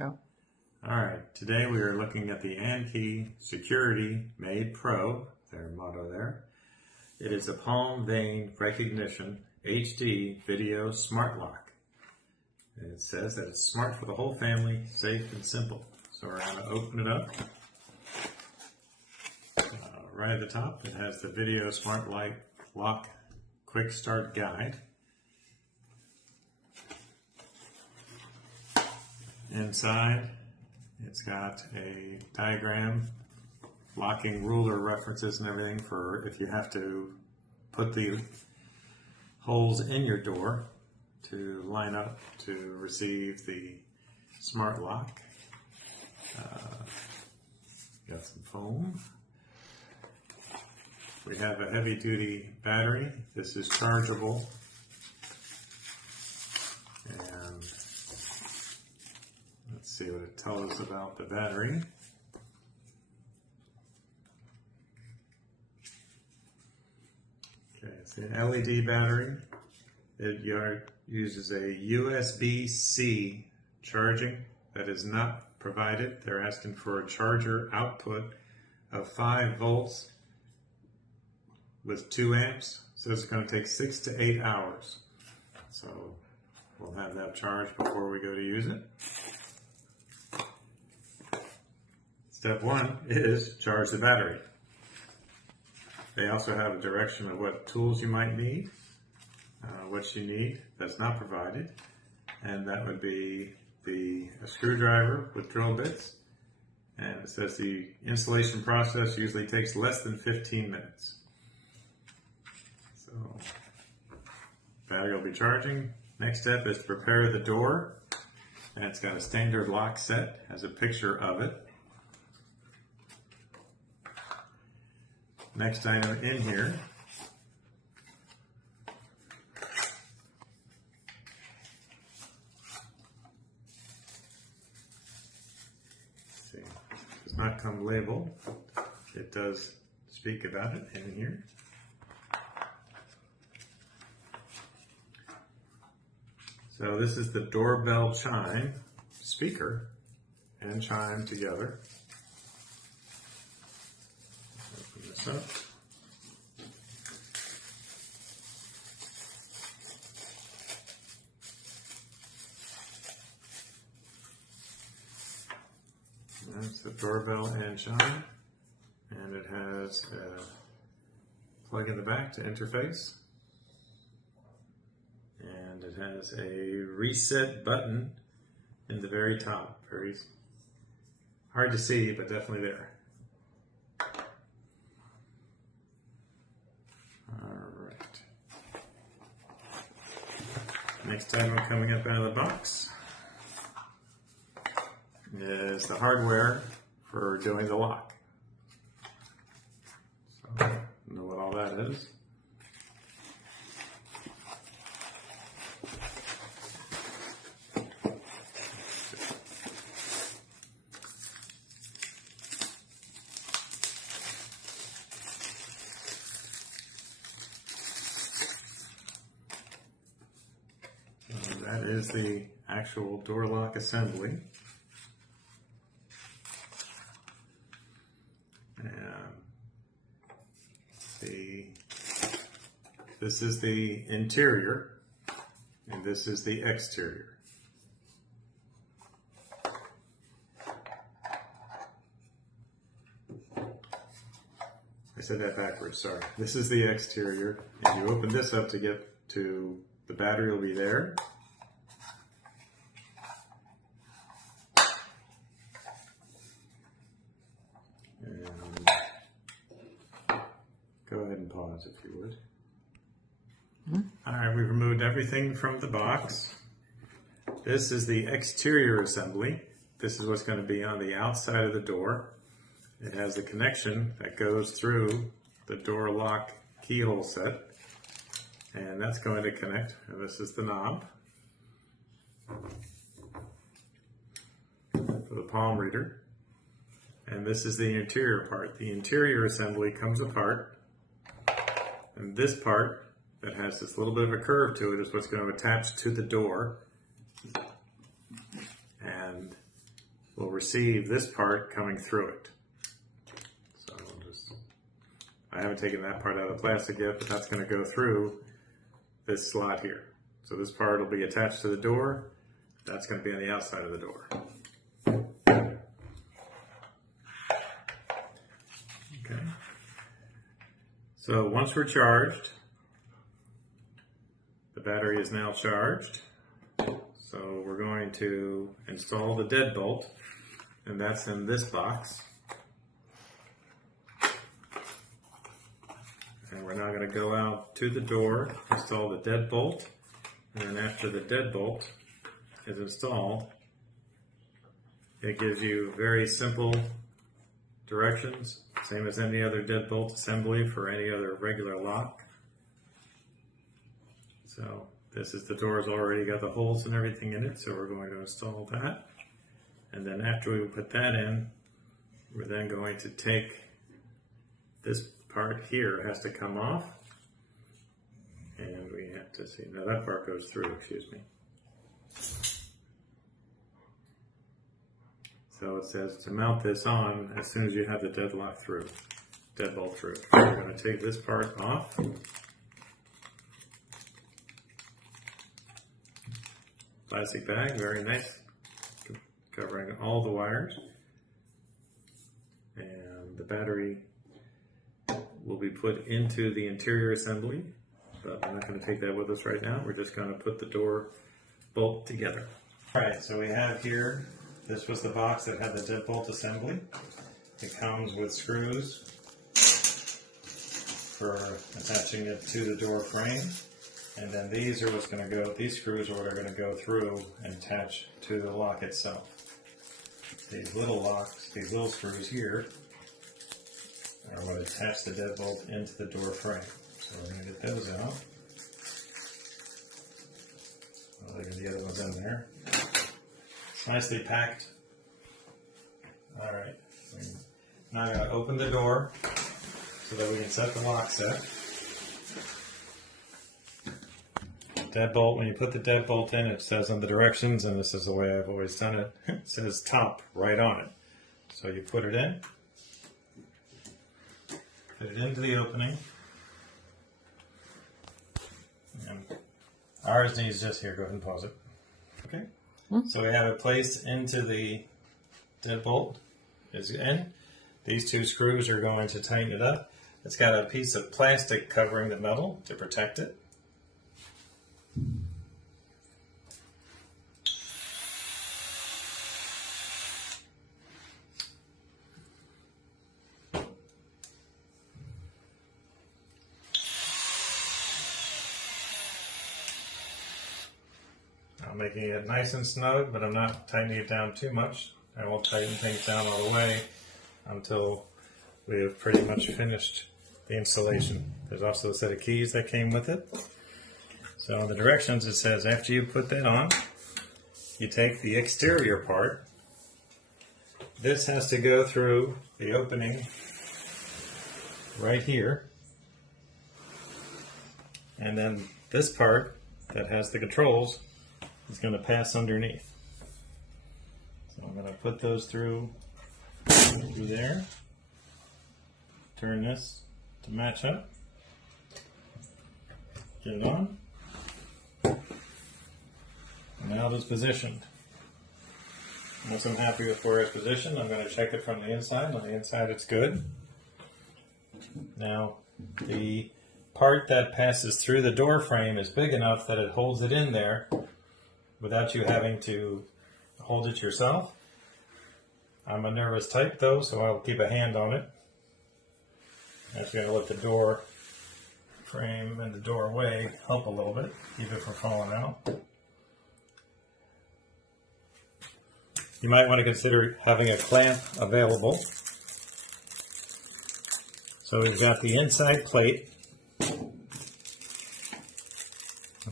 Go. Alright, today we are looking at the ANNKE Security Made Pro, their motto there. It is a palm vein recognition HD video smart lock. And it says that it's smart for the whole family, safe and simple. So we're going to open it up. Right at the top it has the video smart lock quick start guide. Inside it's got a diagram, locking ruler references and everything for if you have to put the holes in your door to line up to receive the smart lock. Got some foam. We have a heavy duty battery. This is chargeable. And let's see what it tells us about the battery. Okay, it's an LED battery. It uses a USB-C charging that is not provided. They're asking for a charger output of 5 volts with 2 amps. So it's going to take 6 to 8 hours. So we'll have that charged before we go to use it. Step 1 is charge the battery. They also have a direction of what tools you might need, what you need that's not provided, and that would be a screwdriver with drill bits, and it says the installation process usually takes less than 15 minutes. So battery will be charging. Next step is to prepare the door, and it's got a standard lock set, has a picture of it. Next item in here does not come labeled. It does speak about it in here. So this is the doorbell chime, speaker and chime together. Open this up. That's the doorbell and chime, and it has a plug in the back to interface, and it has a reset button in the very top. Very hard to see, but definitely there. Alright. Next item coming up out of the box is the hardware for doing the lock. So, know what all that is. That is the actual door lock assembly. This is the interior, and this is the exterior. I said that backwards, sorry. This is the exterior, and you open this up to get to the battery will be there. And go ahead and pause if you would. Alright, we've removed everything from the box. This is the exterior assembly. This is what's going to be on the outside of the door. It has the connection that goes through the door lock keyhole set, and that's going to connect, and this is the knob for the palm reader, and this is the interior part. The interior assembly comes apart, and this part that has this little bit of a curve to it is what's going to attach to the door, and will receive this part coming through it. So I haven't taken that part out of the plastic yet, but that's going to go through this slot here. So this part will be attached to the door. That's going to be on the outside of the door. Okay. So once we're charged, the battery is now charged. So we're going to install the deadbolt, and that's in this box. And we're now going to go out to the door, install the deadbolt, and then after the deadbolt is installed, it gives you very simple directions, same as any other deadbolt assembly for any other regular lock. So this is the door's already got the holes and everything in it, so we're going to install that. And then after we put that in, we're then going to take this part here, has to come off, and we have to see, now that part goes through, excuse me. So it says to mount this on as soon as you have the deadbolt through. We're going to take this part off. Plastic bag, very nice, covering all the wires. And the battery will be put into the interior assembly, but I'm not going to take that with us right now. We're just going to put the door bolt together. Alright, so we have here, this was the box that had the deadbolt assembly. It comes with screws for attaching it to the door frame. And then these are what's going to go, these screws are what are going to go through and attach to the lock itself. These little locks, these little screws here, are what attach the deadbolt into the door frame. So we're going to get those out. Well, there's the other ones in there. It's nicely packed. Alright, now I'm going to open the door so that we can set the lock set. Deadbolt, when you put the deadbolt in, it says on the directions, and this is the way I've always done it, it says top right on it. So you put it in, put it into the opening, and ours needs just here, go ahead and pause it. Okay, so we have it placed into the deadbolt, is in. These two screws are going to tighten it up. It's got a piece of plastic covering the metal to protect it. I'm making it nice and snug, but I'm not tightening it down too much. I won't tighten things down all the way until we have pretty much finished the installation. There's also a set of keys that came with it. So in the directions it says after you put that on, you take the exterior part. This has to go through the opening right here. And then this part that has the controls is going to pass underneath. So I'm going to put those through there. Turn this to match up. Get it on. Now it is positioned. Once I'm happy with where it's positioned, I'm going to check it from the inside. On the inside it's good. Now the part that passes through the door frame is big enough that it holds it in there without you having to hold it yourself. I'm a nervous type though, so I'll keep a hand on it. That's going to let the door frame and the doorway help a little bit, keep it from falling out. You might want to consider having a clamp available. So we've got the inside plate. I'm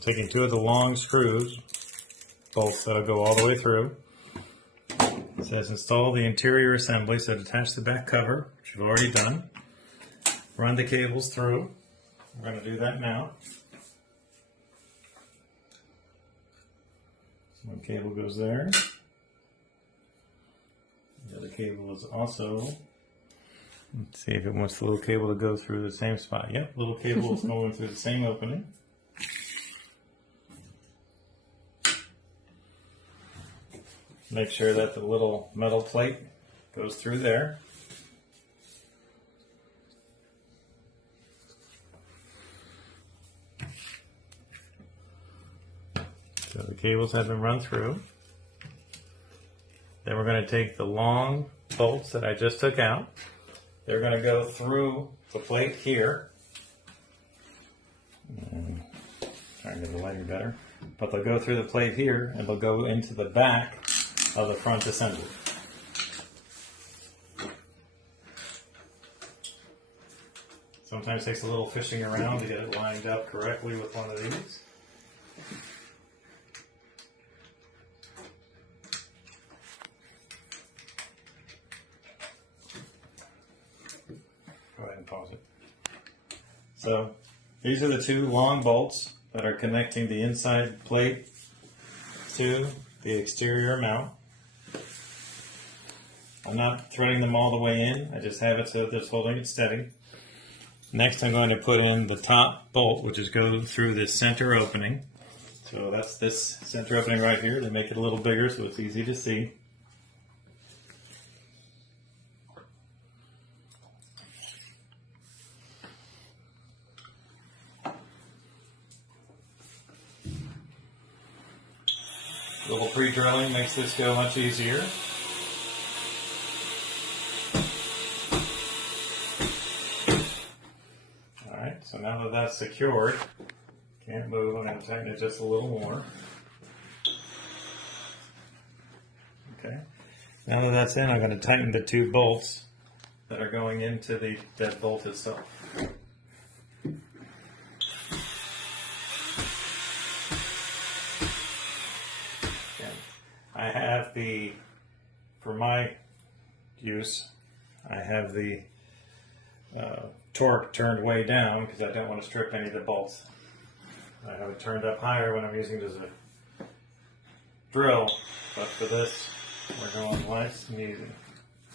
taking two of the long screws, bolts that'll go all the way through. It says install the interior assembly, so attach the back cover, which you've already done. Run the cables through. We're going to do that now. One cable goes there. cable is also, let's see if it wants the little cable to go through the same spot. Yep, little cable is going through the same opening. Make sure that the little metal plate goes through there. So the cables have been run through. Then we're going to take the long bolts that I just took out. They're going to go through the plate here. Trying to get the lighting better. But they'll go through the plate here and they'll go into the back of the front assembly. Sometimes it takes a little fishing around to get it lined up correctly with one of these. Go ahead and pause it. So these are the two long bolts that are connecting the inside plate to the exterior mount. I'm not threading them all the way in, I just have it so that it's holding it steady. Next I'm going to put in the top bolt, which is go through this center opening. So that's this center opening right here. They make it a little bigger so it's easy to see. A little pre-drilling makes this go much easier. Alright, so now that that's secured, can't move, I'm going to tighten it just a little more. Okay, now that that's in, I'm going to tighten the two bolts that are going into the deadbolt itself. I have the, for my use, I have the torque turned way down because I don't want to strip any of the bolts. I have it turned up higher when I'm using it as a drill, but for this, we're going nice and easy.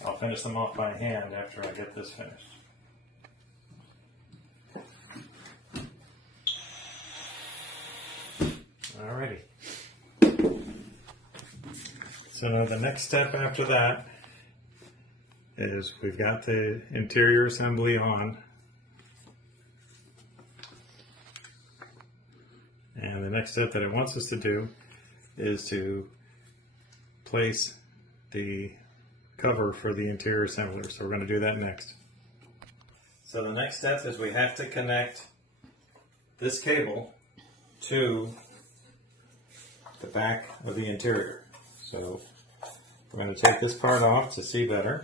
I'll finish them off by hand after I get this finished. Alrighty. So the next step after that is we've got the interior assembly on. And the next step that it wants us to do is to place the cover for the interior assembler. So we're going to do that next. So the next step is we have to connect this cable to the back of the interior. So we're going to take this part off to see better.